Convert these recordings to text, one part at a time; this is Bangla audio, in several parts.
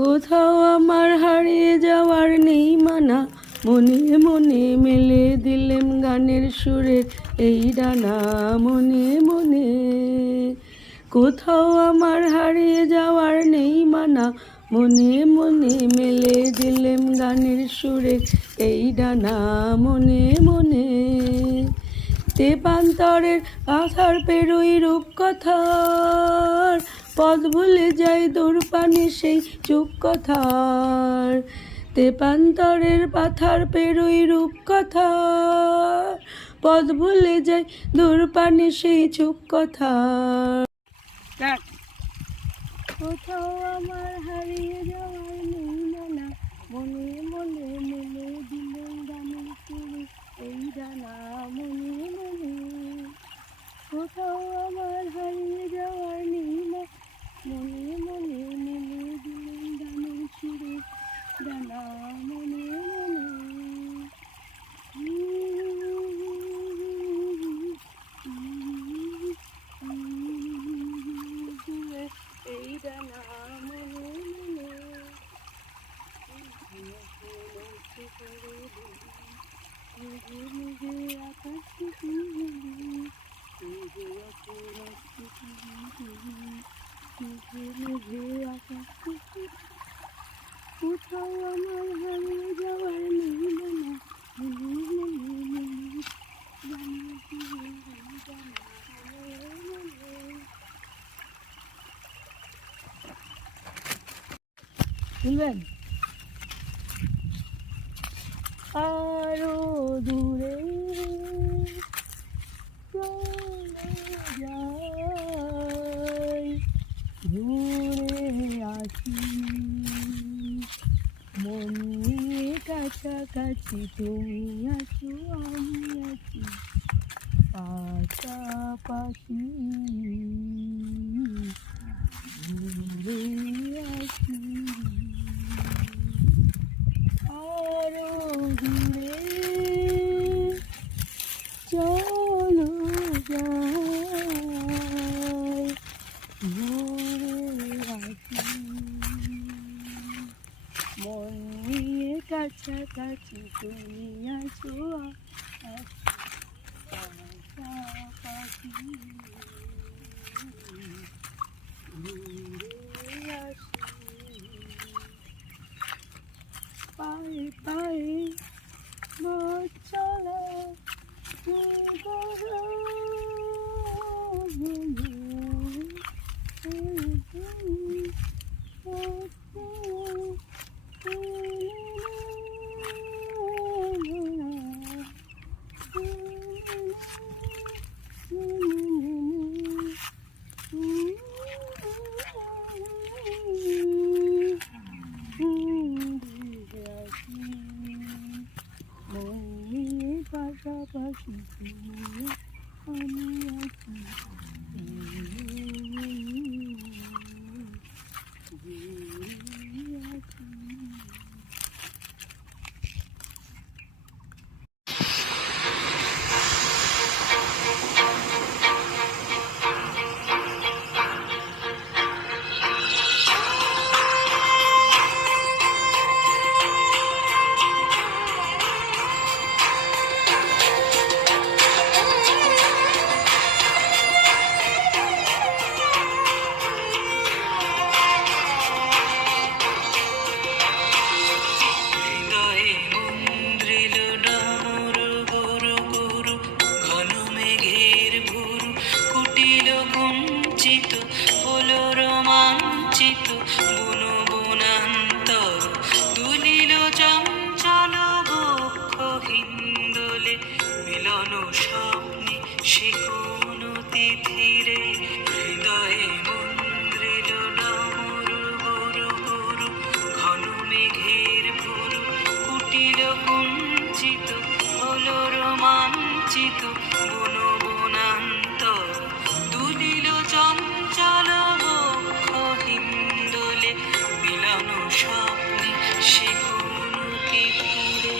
কোথাও আমার হারিয়ে যাওয়ার নেই মানা, মনে মনে মেলে দিলেম গানের সুরের এই ডানা। মনে মনে কোথাও আমার হারিয়ে যাওয়ার নেই মানা, মনে মনে মেলে দিলেম গানের সুরের এই ডানা। মনে মনে তেপান্তরের আধার পেরোই রূপকথার, পথ ভুলে যাই দূরপানে সেই চুপ কথার। তেপান্তরের পাথার পেরোই রূপকথার, পথ ভুলে যাই দূরপানে সেই চুপ কথার। কোথাও আমার হারিয়ে যাওয়ার নেই মানা, মনে মনে মেলে দিলেম গানের সুরে এই ডানা। মনে মনে কোথাও আমার হারিয়ে যাওয়ার নেই মানা, মনে মনে মেলে দিলেম গানের সুরে ডানা। মনে মনে এই ডানা। মনে নিজে নিজে আকাশ নিজে নিজে আকাশ। কোথাও আমার হারিয়ে যাওয়ার নেই মানা, মনে মনে শুনবেন। আরো দূরে চলে যাই, ঘুরে আসি মন নিয়ে কাছাকাছি। তুমি আছো আমি আছি পাশাপাশি, ঘুরে আসি আরো দূরে চলো যাই, ঘুরে আসি মন নিয়ে কাছাকাছি। তুমি আছো পাশাপাশি, ঘুরে আসি পায়ে পায়ে পথ চলা। পাশাপাশি তুমি আমি আছি, মিলন স্বপ্নে সে কোন তিথিরে। হৃদয়ে মন্দ্রিল ডমর গুরু গুরু, ঘন মেঘের ভুরু কুটিল কুঞ্চিত হলো রোমাঞ্চিত বন বনান্তর। দুলিল চঞ্চল বক্ষ হিন্দোলে, মিলন স্বপ্নে সে কোন তিথিরে।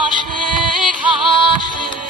ঘাসে ঘাসে